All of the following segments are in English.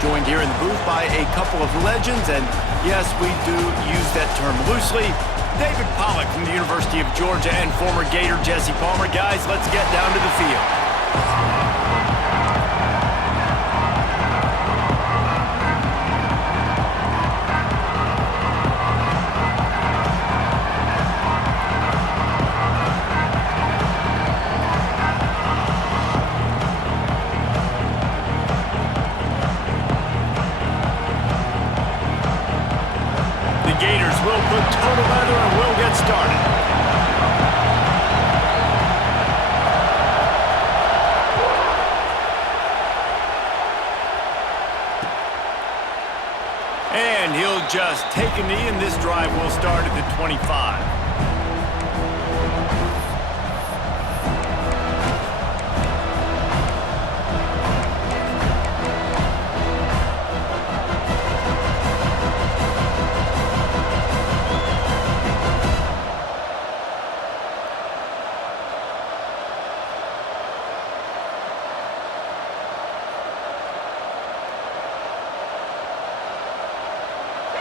joined here in the booth by a couple of legends, and yes, we do use that term loosely. David Pollack from the University of Georgia and former Gator Jesse Palmer. Guys, let's get down to the field. Gators will put total leather and we'll get started. And he'll just take a knee, and this drive will start at the 25.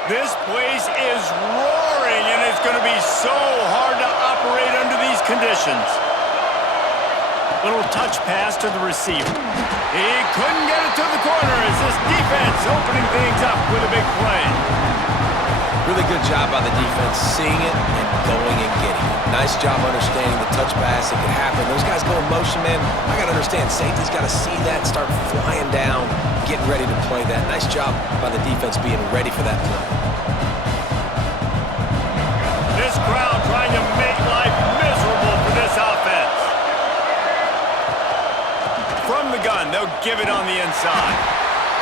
This place is roaring, and it's going to be so hard to operate under these conditions. Little touch pass to the receiver. He couldn't get it to the corner as this defense opening things up with a big play. Really good job by the defense, seeing it and going and getting it. Nice job understanding the touch pass. It could happen. Those guys go in motion, man. I got to understand, safety's got to see that, start flying down, getting ready to play that. Nice job by the defense being ready for that play. This crowd trying to make life miserable for this offense. From the gun, they'll give it on the inside.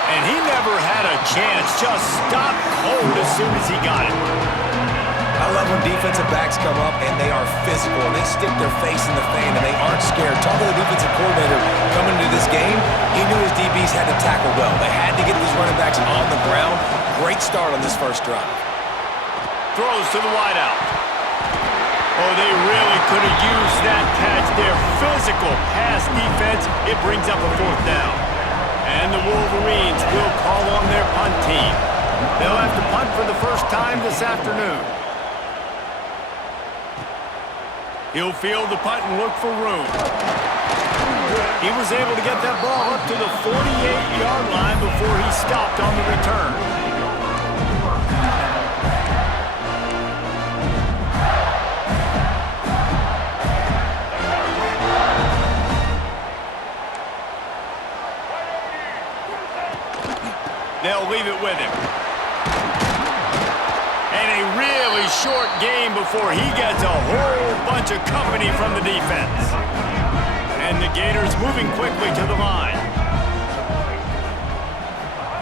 And he never had a chance, just stopped cold as soon as he got it. I love when defensive backs come up and they are physical and they stick their face in the fan and they aren't scared. Talking to the defensive coordinator coming into this game, he knew his DBs had to tackle well. They had to get these running backs on the ground. Great start on this first drive. Throws to the wideout. Oh, they really could have used that catch there. Physical pass defense. It brings up a fourth down. And the Wolverines will call on their punt team. They'll have to punt for the first time this afternoon. He'll field the punt and look for room. He was able to get that ball up to the 48-yard line before he stopped on the return. They'll leave it with him. And a really short game before he gets a whole bunch of company from the defense. And the Gators moving quickly to the line.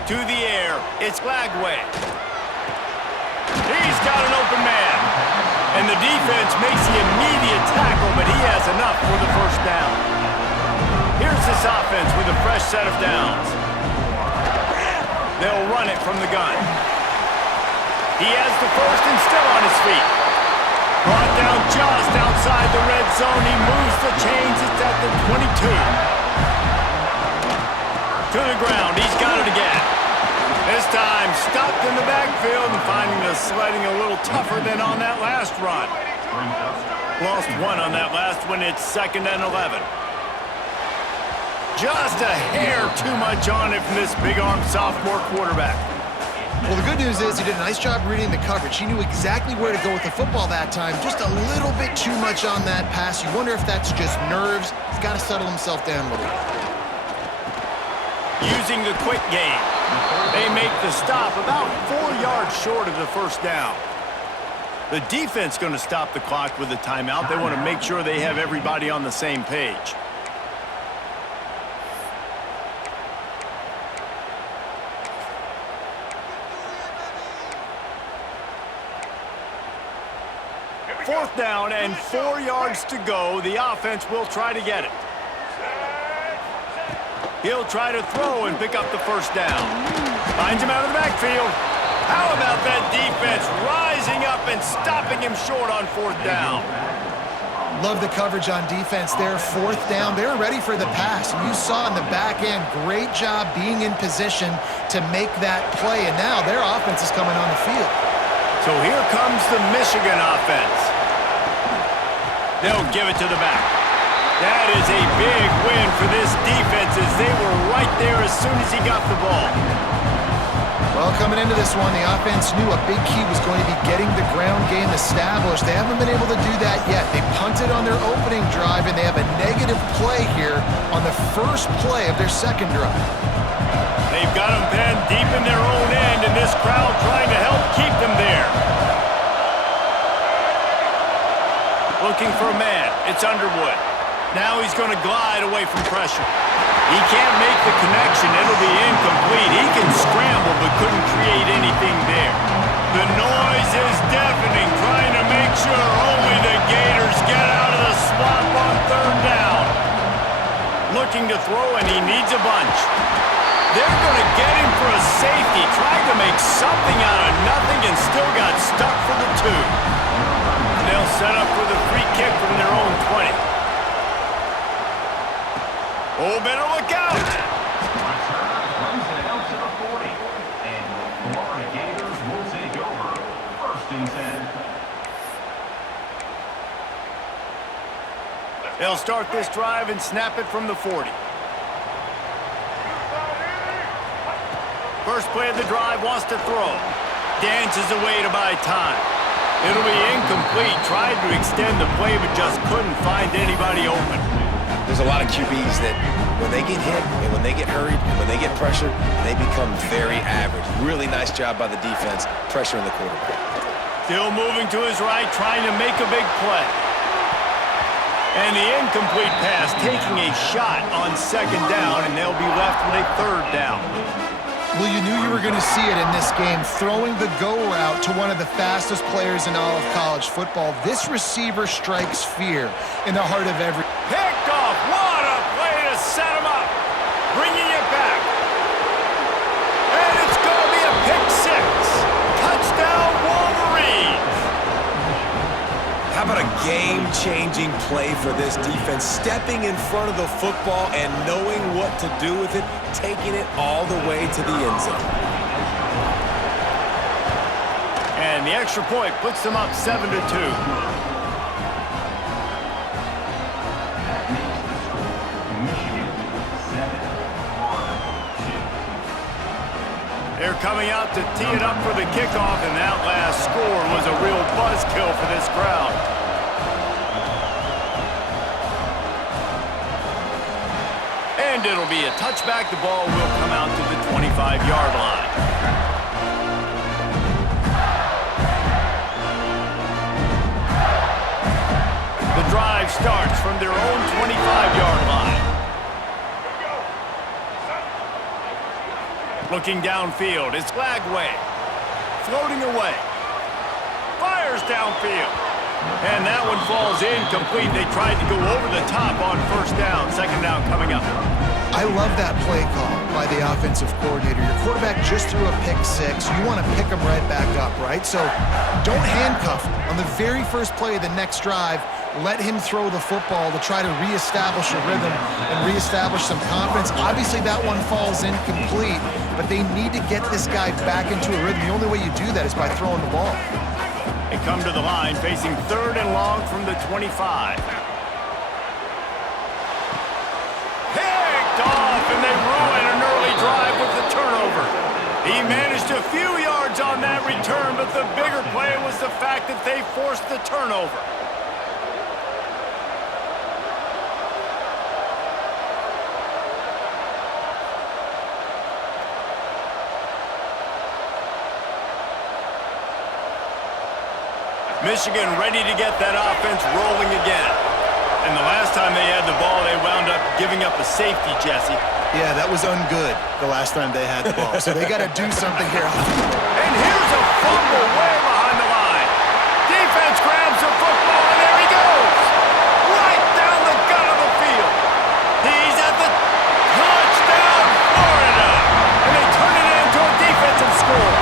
To the air, it's Lagway. He's got an open man. And the defense makes the immediate tackle, but he has enough for the first down. Here's this offense with a fresh set of downs. They'll run it from the gun. He has the first and still on his feet. Brought down just outside the red zone. He moves the chains. It's at the 22. To the ground. He's got it again. This time stopped in the backfield and finding the sledding a little tougher than on that last run. Lost one on that last one. It's 2nd and 11. Just a hair too much on it from this big-armed sophomore quarterback. Well, the good news is he did a nice job reading the coverage. He knew exactly where to go with the football that time. Just a little bit too much on that pass. You wonder if that's just nerves. He's got to settle himself down a little bit. Using the quick game. They make the stop about 4 yards short of the first down. The defense going to stop the clock with a timeout. They want to make sure they have everybody on the same page. Fourth down and 4 yards to go. The offense will try to get it. He'll try to throw and pick up the first down. Finds him out of the backfield. How about that defense rising up and stopping him short on fourth down? Love the coverage on defense there. Fourth down, they're ready for the pass. And you saw in the back end, great job being in position to make that play. And now their offense is coming on the field. So here comes the Michigan offense. They'll give it to the back. That is a big win for this defense as they were right there as soon as he got the ball. Well, coming into this one, the offense knew a big key was going to be getting the ground game established. They haven't been able to do that yet. They punted on their opening drive, and they have a negative play here on the first play of their second drive. They've got them penned deep in their own end, and this crowd trying to help keep them there. Looking for a man. It's Underwood. Now he's going to glide away from pressure. He can't make the connection. It'll be incomplete. He can scramble but couldn't create anything there. The noise is deafening, trying to make sure only the Gators get out of the swamp on third down. Looking to throw, and he needs a bunch. They're going to get him for a safety, trying to make something out of nothing and still got stuck for the two. And they'll set up for the free kick from their own 20. Oh, better look out! Runs it out to the 40. And the Florida Gators will take over. First and 10. They'll start this drive and snap it from the 40. First play of the drive, wants to throw. Dances away to buy time. It'll be incomplete. Tried to extend the play, but just couldn't find anybody open. There's a lot of QBs that when they get hit and when they get hurried and when they get pressured, they become very average. Really nice job by the defense, pressuring the quarterback. Still moving to his right, trying to make a big play. And the incomplete pass, taking a shot on second down, and they'll be left with a third down. Well, you knew you were going to see it in this game, throwing the go route to one of the fastest players in all of college football. This receiver strikes fear in the heart of every... Picked off. What a play to set him up. Bringing it back. And it's going to be a pick six. Touchdown, Wolverines. How about a game-changing play for this defense? Stepping in front of the football and knowing what to do with it, taking it all the way to the end zone. And the extra point puts them up 7-2. They're coming out to tee it up for the kickoff, and that last score was a real buzzkill for this crowd. And it'll be a touchback. The ball will come out to the 25-yard line. The drive starts from their own 25-yard line. Looking downfield, it's Lagway. Floating away. Fires downfield. And that one falls incomplete. They tried to go over the top on first down. Second down coming up. I love that play call by the offensive coordinator. Your quarterback just threw a pick six. You want to pick him right back up, right? So don't handcuff him. On the very first play of the next drive, let him throw the football to try to reestablish a rhythm and reestablish some confidence. Obviously, that one falls incomplete, but they need to get this guy back into a rhythm. The only way you do that is by throwing the ball. They come to the line facing third and long from the 25. Picked off, and they ruin an early drive with the turnover. He managed a few yards on that return, but the bigger play was the fact that they forced the turnover. Michigan ready to get that offense rolling again. And the last time they had the ball, they wound up giving up a safety, Jesse. Yeah, that was ungood the last time they had the ball. So they got to do something here. And here's a fumble way behind the line. Defense grabs the football, and there he goes. Right down the gut of the field. He's at the touchdown, Florida. And they turn it into a defensive score.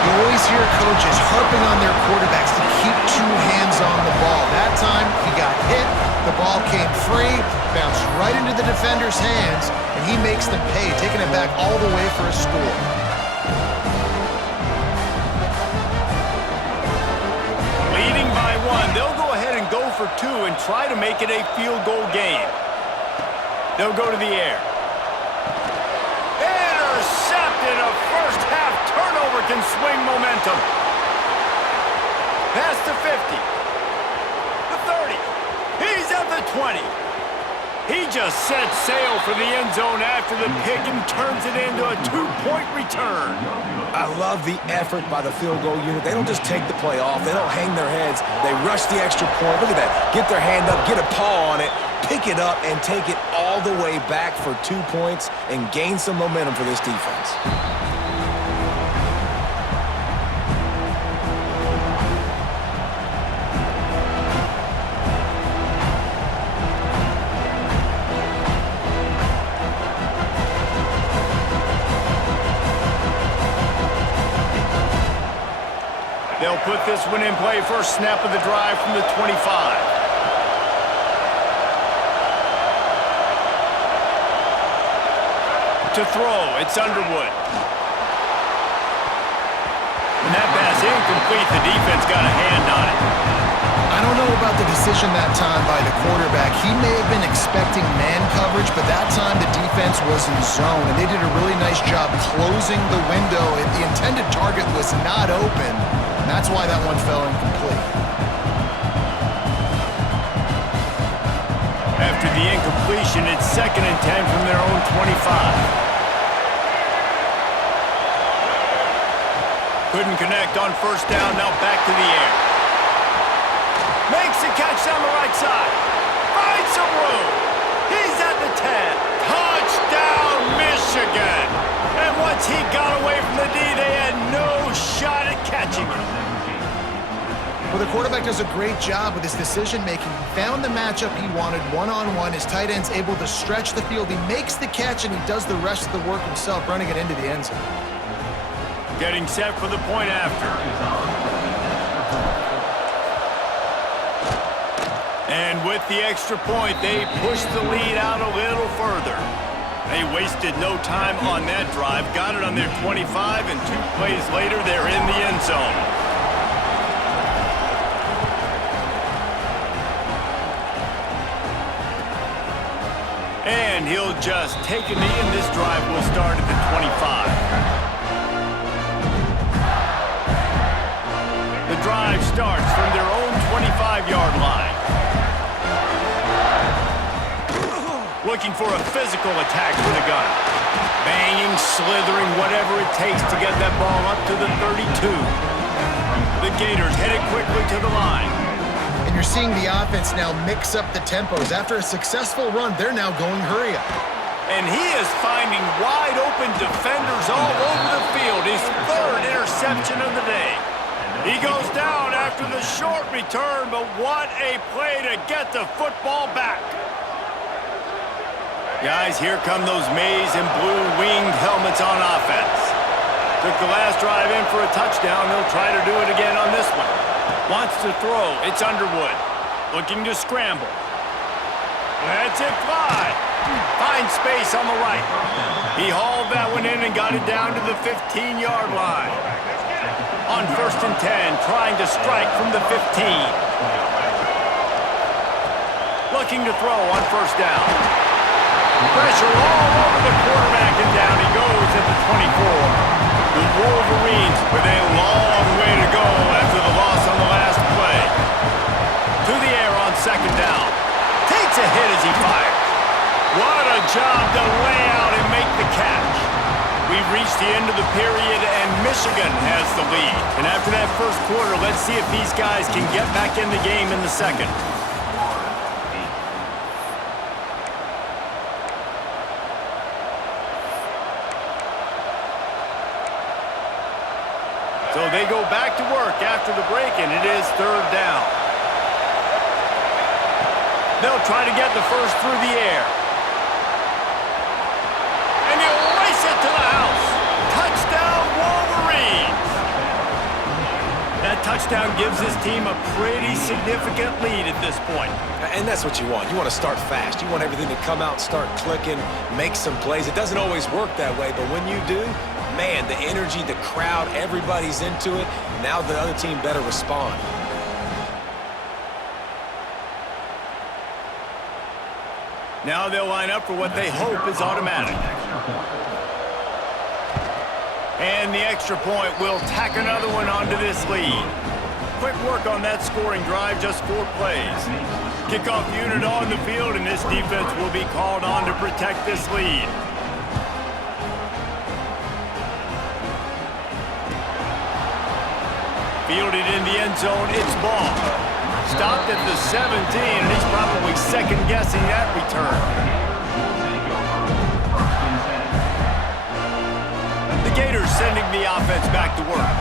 You always hear coaches harping on their quarterbacks to keep two hands on the ball. That time, he got hit, the ball came free, bounced right into the defender's hands, and he makes them pay, taking it back all the way for a score. Leading by one, they'll go ahead and go for two and try to make it a field goal game. They'll go to the air. Intercepted! A first half turnover can swing momentum. Past the 50. The 30. He's at the 20. He just set sail for the end zone after the pick and turns it into a two-point return. I love the effort by the field goal unit. They don't just take the play off. They don't hang their heads. They rush the extra point. Look at that. Get their hand up, get a paw on it, pick it up, and take it all the way back for 2 points and gain some momentum for this defense. They'll put this one in play. First snap of the drive from the 25. To throw, it's Underwood. And that pass incomplete. The defense got a hand on it. I don't know about the decision that time by the quarterback. He may have been expecting man coverage, but that time the defense was in zone, and they did a really nice job closing the window. The intended target was not open, and that's why that one fell incomplete. After the incompletion, it's 2nd and 10 from their own 25. Couldn't connect on first down, now back to the air. Makes the catch down the right side. Finds some room. He's at the 10. Touchdown, Michigan. And once he got away from the D, they had no shot at catching him. Well, the quarterback does a great job with his decision-making. He found the matchup he wanted one-on-one. His tight end's able to stretch the field. He makes the catch, and he does the rest of the work himself, running it into the end zone. Getting set for the point after. And with the extra point, they push the lead out a little further. They wasted no time on that drive. Got it on their 25, and 2 plays later, they're in the end zone. And he'll just take a knee, and this drive will start at the 25. The drive starts from their own 25-yard line. Looking for a physical attack for the gun. Banging, slithering, whatever it takes to get that ball up to the 32. The Gators headed quickly to the line. And you're seeing the offense now mix up the tempos. After a successful run, they're now going hurry up. And he is finding wide open defenders all over the field. His 3rd interception of the day. He goes down after the short return, but what a play to get the football back. Guys, here come those maize and blue winged helmets on offense. Took the last drive in for a touchdown. They'll try to do it again on this one. Wants to throw. It's Underwood. Looking to scramble. Lets it fly. Finds space on the right. He hauled that one in and got it down to the 15-yard line. On 1st and 10, trying to strike from the 15. Looking to throw on first down. Pressure all over the quarterback, and down he goes at the 24. The Wolverines with a long way to go after the loss on the last play. To the air on 2nd down. Takes a hit as he fires. What a job to lay out and make the catch. We've reached the end of the period, and Michigan has the lead. And after that first quarter, let's see if these guys can get back in the game in the second. So they go back to work after the break, and it is 3rd down. They'll try to get the first through the air. And he'll race it to the house. Touchdown, Wolverines. touchdown gives his team a pretty significant lead at this point. And that's what you want. You want to start fast. You want everything to come out and start clicking, make some plays. It doesn't always work that way, but when you do, man, the energy, the crowd, everybody's into it. Now the other team better respond. Now they'll line up for what they hope is automatic. And the extra point will tack another one onto this lead. Quick work on that scoring drive, just 4 plays. Kickoff unit on the field, and this defense will be called on to protect this lead. Fielded in the end zone, it's ball. Stopped at the 17, and he's probably second-guessing that return. The Gators sending the offense back to work.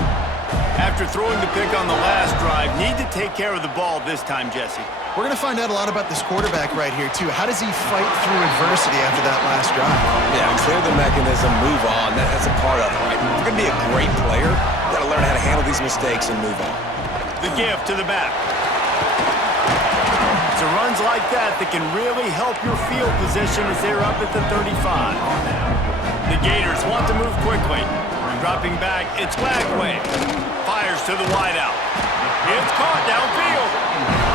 After throwing the pick on the last drive, need to take care of the ball this time, Jesse. We're going to find out a lot about this quarterback right here, too. How does he fight through adversity after that last drive? Yeah, clear the mechanism, move on. That's a part of it, right? If you're going to be a great player, you got to learn how to handle these mistakes and move on. The give to the back. It's runs like that can really help your field position as they're up at the 35. The Gators want to move quickly. Dropping back, it's Lagway. Fires to the wideout. It's caught downfield.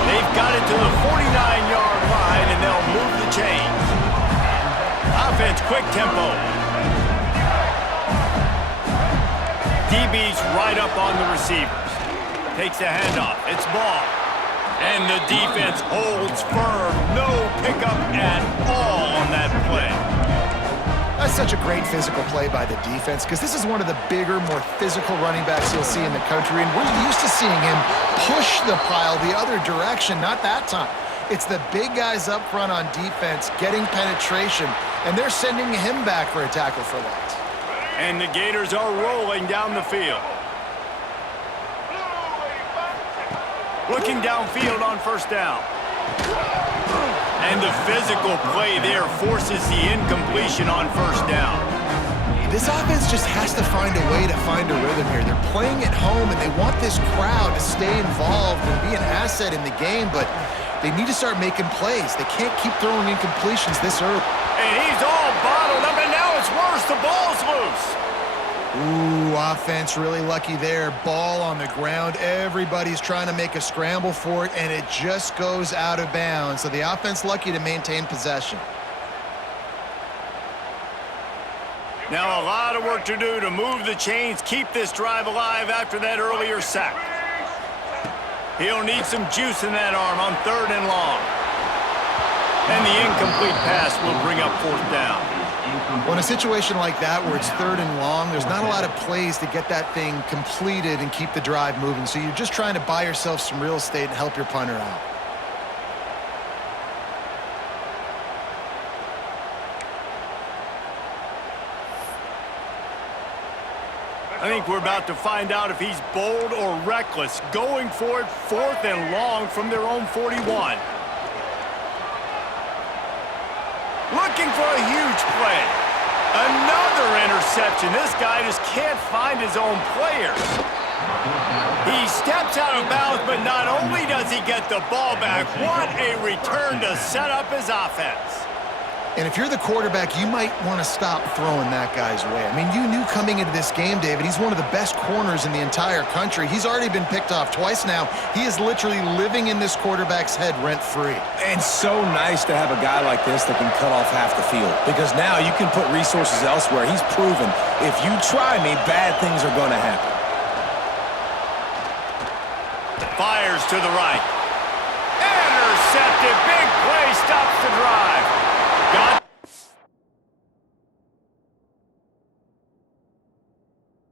They've got it to the 49-yard line, and they'll move the chains. Offense, quick tempo. DB's right up on the receivers. Takes the handoff. It's ball. And the defense holds firm. No pickup at all on that play. That's such a great physical play by the defense because this is one of the bigger, more physical running backs you'll see in the country, and we're used to seeing him push the pile the other direction. Not that time. It's the big guys up front on defense getting penetration, and they're sending him back for a tackle for loss. And the Gators are rolling down the field. Looking downfield on first down. And the physical play there forces the incompletion on first down. This offense just has to find a way to find a rhythm here. They're playing at home, and they want this crowd to stay involved and be an asset in the game, but they need to start making plays. They can't keep throwing incompletions this early. And he's all bottled up, and now it's worse. The ball's loose. Ooh, offense really lucky there. Ball on the ground. Everybody's trying to make a scramble for it, and it just goes out of bounds. So the offense lucky to maintain possession. Now a lot of work to do to move the chains, keep this drive alive after that earlier sack. He'll need some juice in that arm on 3rd and long. And the incomplete pass will bring up 4th down. Well, in a situation like that where it's 3rd and long, there's not a lot of plays to get that thing completed and keep the drive moving. So you're just trying to buy yourself some real estate and help your punter out. I think we're about to find out if he's bold or reckless. Going for it, 4th and long from their own 41. Looking for a huge play. Another interception. This guy just can't find his own players. He steps out of bounds, but not only does he get the ball back, what a return to set up his offense. And if you're the quarterback, you might want to stop throwing that guy's way. I mean, you knew coming into this game, David, he's one of the best corners in the entire country. He's already been picked off twice now. He is literally living in this quarterback's head rent-free. And so nice to have a guy like this that can cut off half the field, because now you can put resources elsewhere. He's proven if you try me, bad things are going to happen. Fires to the right. Intercepted. Big play stops the drive. Got